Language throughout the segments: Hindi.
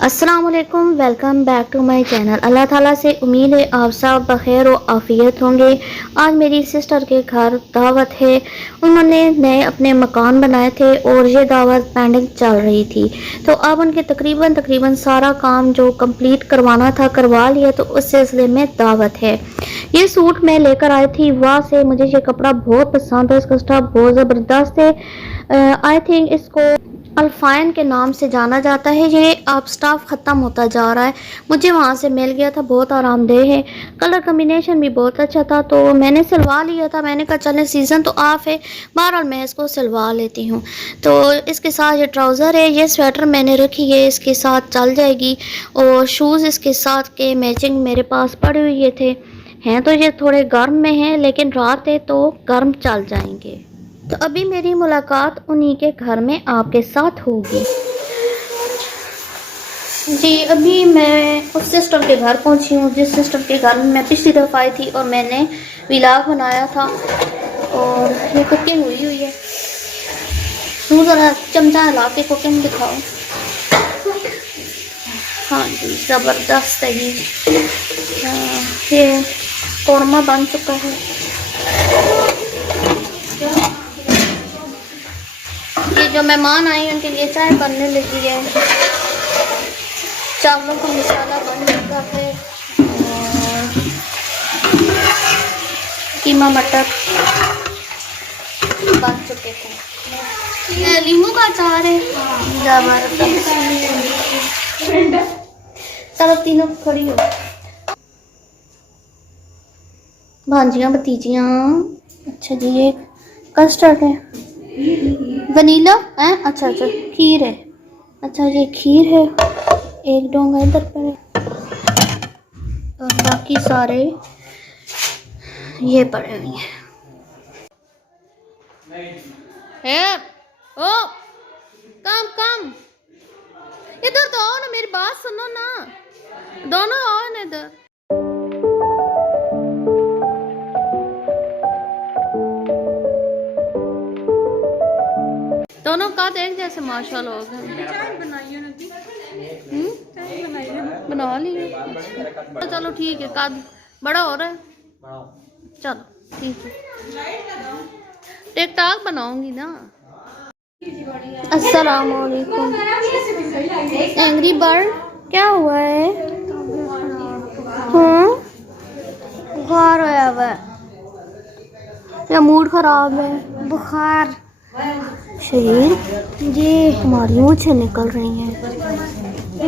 अस्सलाम वालेकुम, welcome back to my channel. अल्लाह ताला से उम्मीद है आप सब बखैर और आफियत होंगे। आज मेरी सिस्टर के घर दावत है। उन्होंने नए अपने मकान बनाए थे और ये दावत पेंडिंग चल रही थी, तो अब उनके तकरीबन सारा काम जो कंप्लीट करवाना था करवा लिया, तो उस सिलसिले में दावत है। ये सूट मैं लेकर आई थी वहाँ से। मुझे ये कपड़ा बहुत पसंद है, इसका स्टफ बहुत ज़बरदस्त है। आई थिंक इसको अल्फाइन के नाम से जाना जाता है। ये अब स्टाफ ख़त्म होता जा रहा है। मुझे वहाँ से मिल गया था, बहुत आरामदेह है। कलर कम्बिनेशन भी बहुत अच्छा था, तो मैंने सिलवा लिया था। मैंने कहा चलें सीज़न तो ऑफ है, बहरहाल मैं इसको सिलवा लेती हूँ। तो इसके साथ ये ट्राउज़र है, ये स्वेटर मैंने रखी है, इसके साथ चल जाएगी। और शूज़ इसके साथ के मैचिंग मेरे पास पड़े हुए थे। हैं तो ये थोड़े गर्म में हैं, लेकिन रात है तो गर्म चल जाएंगे। तो अभी मेरी मुलाकात उन्हीं के घर में आपके साथ होगी। जी, अभी मैं उस सिस्टर के घर पहुंची हूँ जिस सिस्टर के घर में मैं पिछली दफ़ा आई थी और मैंने व्लॉग बनाया था। और ये कुकिंग हुई है। तू ज़रा चमचा हिला के कुकिंग दिखाओ। हाँ जी, ज़बरदस्त है ये कौरमा बन चुका है। ये जो मेहमान आए हैं उनके लिए चाय बनने लगी है। चावलों का मसाला बन चुका है और कीमा मटर बन चुके थे। लीमू का अचार है ज़बरदस्त। चलो तीनों खड़ी हो, भांजियाँ भतीजियाँ। अच्छा जी, ये कस्टर्ड है, वनीला है। अच्छा, खीर है। अच्छा, ये खीर है, एक डोंगा इधर पर है और बाकी सारे ये पड़े हुए हैं। ओ कम इधर तो आओ ना, मेरी बात सुनो ना, दोनों आओ ना इधर। दोनों का एक जैसे माशा लोग हैं। बना लिए। चलो ठीक है, कद बड़ा हो रहा है। चलो ठीक है, टिकटॉक बनाऊंगी ना। अस्सलाम वालेकुम। एंग्री बर्ड क्या हुआ है? हाँ, बुखार होया हुआ है या मूड खराब है? बुखार शरीर जी, हमारी मूछें निकल रही हैं।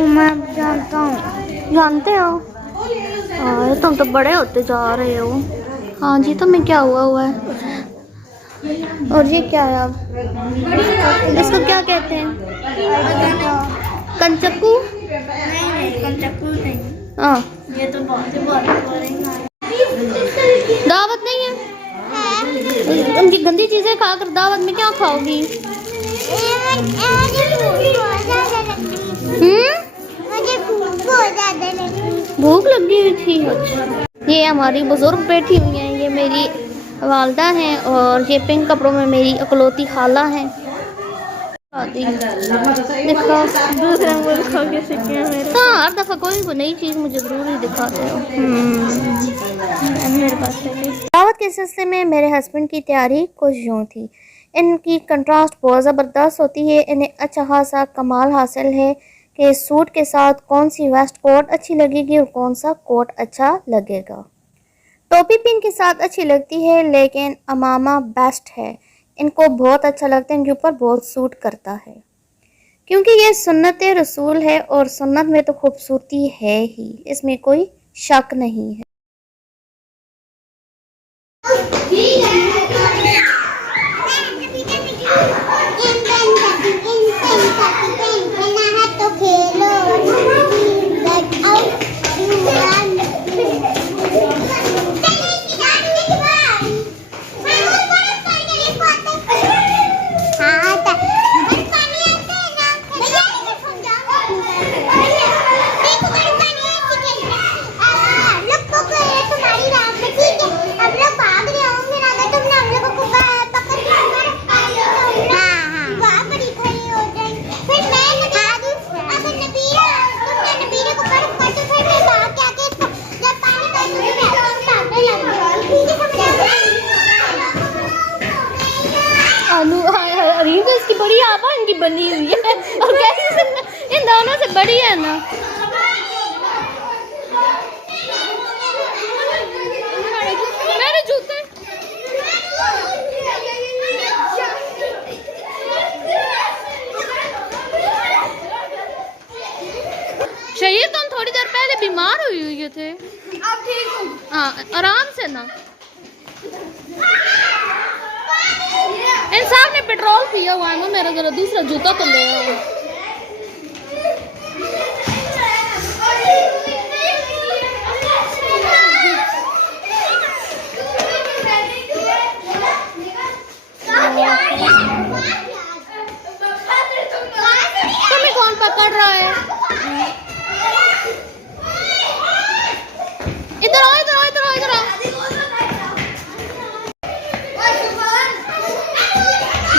मैं जानता हूँ। जानते हो? हाँ, तुम तो बड़े होते जा रहे हो। हाँ जी, तुम्हें क्या हुआ है? और ये क्या है? अब इसको क्या कहते हैं? कंचक्कू? नहीं, कंचक्कू नहीं। हाँ, ये तो दावत नहीं है। उनकी गंदी चीजें खाकर दावत में क्या खाओगी? भूख लगी हुई थी। अच्छा, ये हमारी बुजुर्ग बैठी हुई हैं। ये मेरी वालदा हैं और ये पिंक कपड़ों में मेरी अकलौती खाला हैं। देखो, हाँ, हर दफ़ा कोई नई चीज़ मुझे ज़रूर ही दिखाते हो। मेरे पास दावत के सिलसिले में मेरे हस्बैंड की तैयारी कुछ यूँ थी। इनकी कंट्रास्ट बहुत ज़बरदस्त होती है। इन्हें अच्छा खासा कमाल हासिल है कि सूट के साथ कौन सी वेस्ट कोट अच्छी लगेगी और कौन सा कोट अच्छा लगेगा। टोपी पिन के साथ अच्छी लगती है, लेकिन अमामा बेस्ट है। इनको बहुत अच्छा लगता है, इनके ऊपर बहुत सूट करता है, क्योंकि ये सुन्नत रसूल है और सुन्नत में तो खूबसूरती है ही, इसमें कोई शक नहीं है। बड़ी है ना। मेरे जूते शहीद, तुम थोड़ी देर पहले बीमार हुए थे। अब ठीक हूँ। हाँ, आराम से ना। इंसान ने पेट्रोल पिया हुआ है ना, मेरा जरा दूसरा जूता तो ले आओ। तुम्हें कौन पकड़ रहा है? इधर आओ, इधर आओ, इधर आओ, इधर आओ।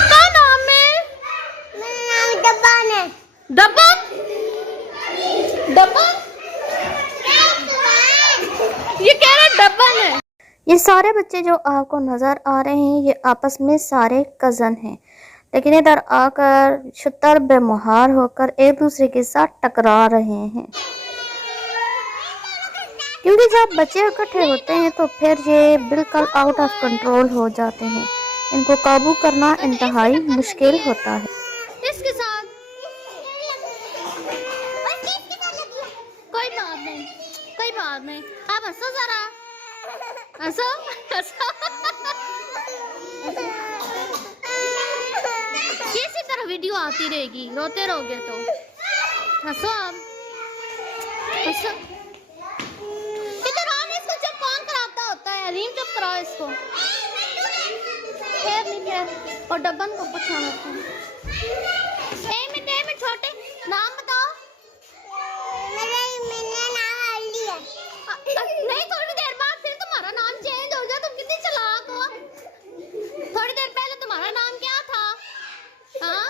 क्या नाम है? मेरा नाम डब्बन है। डब्बन? डब्बन? ये कह रहा डब्बन है। ये सारे बच्चे जो आपको नजर आ रहे हैं ये आपस में सारे कजन हैं, लेकिन इधर आकर शुतर बेमुहार होकर एक दूसरे के साथ टकरा रहे हैं, क्योंकि जब बच्चे इकट्ठे होते हैं तो फिर ये बिल्कुल आउट ऑफ कंट्रोल हो जाते हैं। इनको काबू करना इंतहाई मुश्किल होता है। इसके साथ कोई बात नहीं, कोई बात नहीं। आप हंसो जरा, हंसो हंसो। किसी तरह वीडियो आती रहेगी, रोते रहोगे तो। हंसो आप, हंसो। इधर आओ, इसको जब कौन कराता होता है? रीम चुप कराओ इसको। खैर नहीं खैर। और डब्बन को पूछा होता है। एक मिनट छोटे, नाम बताओ। मेरा नाम अर्ली है। नहीं, थोड़ी देर बाद फिर तुम्हारा नाम चेंज हो जाए। तुम कितनी चालाक हो। थोड़ी देर पहले तुम्हारा नाम क्या था? हाँ,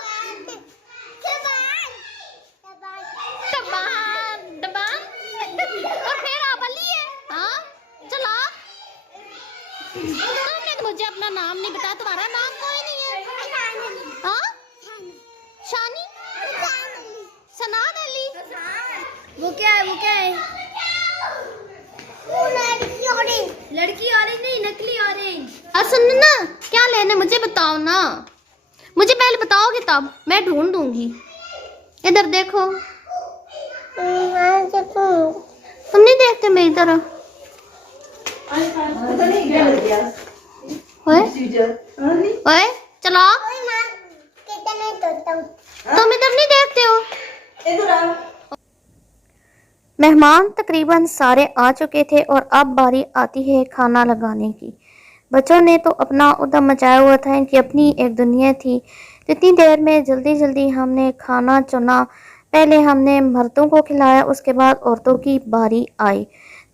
डब्बान, डब्बान। और फिर आप अली है। हाँ, चालाक। तुमने तो मुझे अपना नाम नहीं बताया। तुम्हारा नाम कोई नहीं है। हाँ, शानी, सनान अली। वो क्या है? वो क्या है? लड़की ऑरेंज नहीं, नकली ऑरेंज। सुन ना, क्या लेना मुझे बताओ ना। मुझे पहले बताओगे तब मैं ढूंढ दूंगी। इधर देखो। तुम नहीं देखते मेरी तरफ? ओए चलो, तुम इधर नहीं देखते हो? मेहमान तकरीबन सारे आ चुके थे और अब बारी आती है खाना लगाने की। बच्चों ने तो अपना उद्यम मचाया हुआ था, इनकी अपनी एक दुनिया थी। इतनी देर में जल्दी जल्दी हमने खाना चुना। पहले हमने मर्दों को खिलाया, उसके बाद औरतों की बारी आई।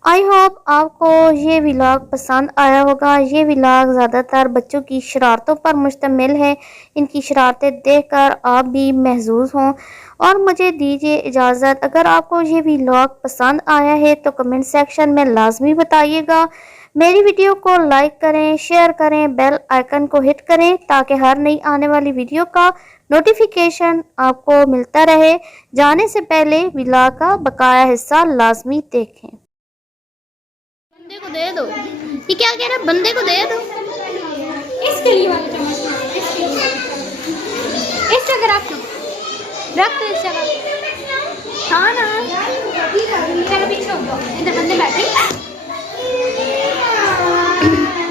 आई होप आपको ये व्लॉग पसंद आया होगा। ये व्लॉग ज़्यादातर बच्चों की शरारतों पर मुश्तमिल है। इनकी शरारतें देखकर आप भी महजूज हों। और मुझे दीजिए इजाज़त। अगर आपको ये व्लॉग पसंद आया है तो कमेंट सेक्शन में लाजमी बताइएगा। मेरी वीडियो को लाइक करें, शेयर करें, बेल आइकन को हिट करें ताकि हर नई आने वाली वीडियो का नोटिफिकेशन आपको मिलता रहे। जाने से पहले व्लॉग का बकाया हिस्सा लाजमी देखें। बंदे को दे दो। ये क्या कह रहा है? बंदे को दे दो। इसके लिए वाला चम्मच, इसके लिए। इस जगह रख दो, रख दो इस जगह। हाँ ना, चलो पीछे हो जाओ। इधर बंदे बैठे।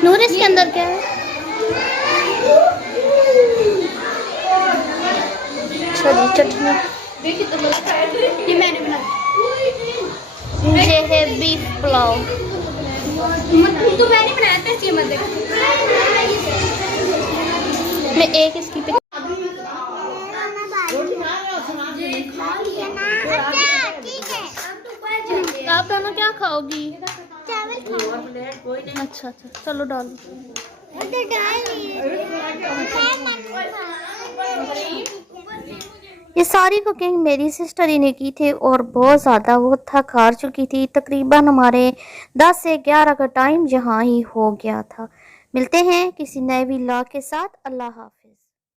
नूर, इसके अंदर क्या है? छोटी चटनी। ये मैंने बनाया। ये है बीफ पुलाव। तो मैंने बनाया था, इसलिए मत देखो। मैं एक इसकी पे आप दोनों क्या खाओगी? चावल। अच्छा अच्छा, चलो डालो। ये सारी कुकिंग मेरी सिस्टर ही ने की थी और बहुत ज़्यादा वो थक हार चुकी थी। तकरीबन हमारे 10 से 11 का टाइम यहाँ ही हो गया था। मिलते हैं किसी नए व्लॉग के साथ। अल्लाह हाफ़िज़।